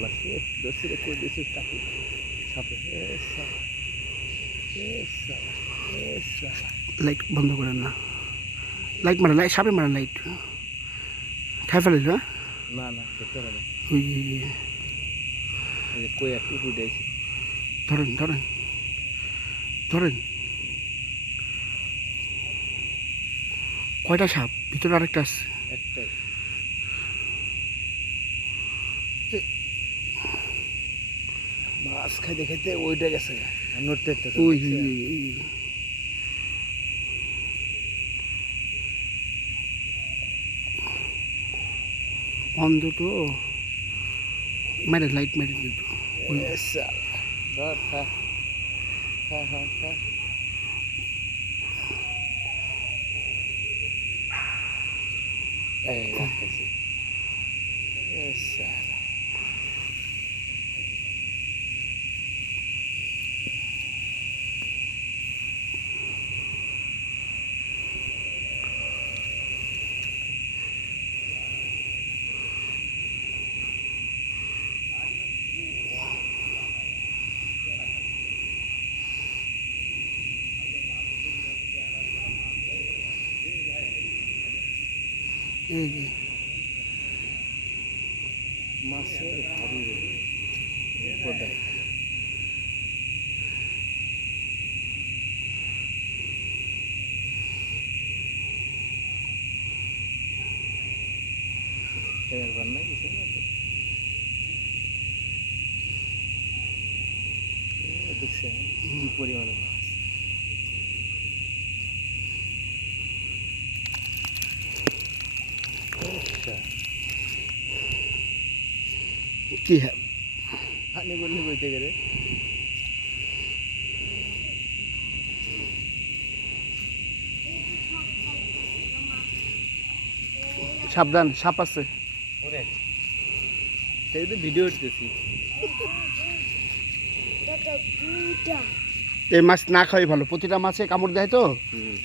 সালা সে দোষরে কই দিছিস তাকে? সাপে। লাইট বন্ধ করেন না। লাইট মারেন লাইট সাপে মারেন লাইট খাই ফেলিল হ্যাঁ? না না দেখতে পারে ওই কই একটু উঠাইছে ধরেন ধরেন। ধরেন। কয়টা সাপ? ভিতরে আরেকটা আছে। মাছ খাইতে খাইতে ওইটা গেছে নড়তে ওই। অন্ধ তো মেরে লাইট মেরে কিন্তু এই রাখতেছি এ এই যে মাছের ভারী না কিছু না। দেখছেন পরিমাণে আচ্ছা। কি বললি বইতে গেলে। সাবধান সাপ আছে। তাই তো ভিডিও উঠতেছি। এই মাছ না খাওয়াই ভালো। প্রতিটা মাছে কামড় দেয় তো?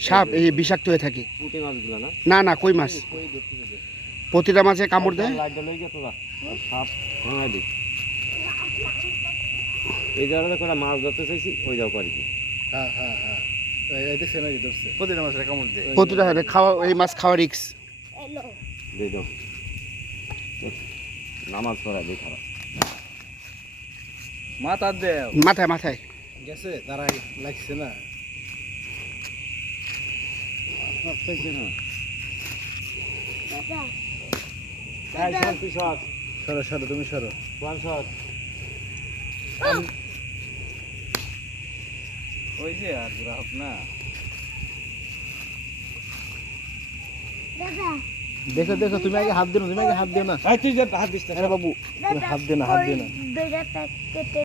সাপ এই বিষাক্ত হয়ে থাকে। না? না না কই মাছ? প্রতিটা মাছে কামড় দেয়? লাইটটা লই তোরা। সাপ এই ধরনের করে মাছ ধরতে চাইছি ওই পারি। হ্যাঁ হ্যাঁ হ্যাঁ। প্রতিটা মাছের কামড় দেয়। প্রতিটা খাওয়া এই মাছ খাওয়া রিক্স দিয়ে দাও। নামাজ পড়া খারাপ মাথা দেও। মাথায় মাথায়। গেছে? দাঁড়াই লাগছে না। সরো সরো। তুমি সরো। ওয়ান শট ওই যে আর গ্রাহক না। দেখো দেখো তুমি আগে হাত দিও না তুমি আগে হাত দিও না। তুই হাত দিস না। বাবু তুমি হাত দিও না হাত দিও না।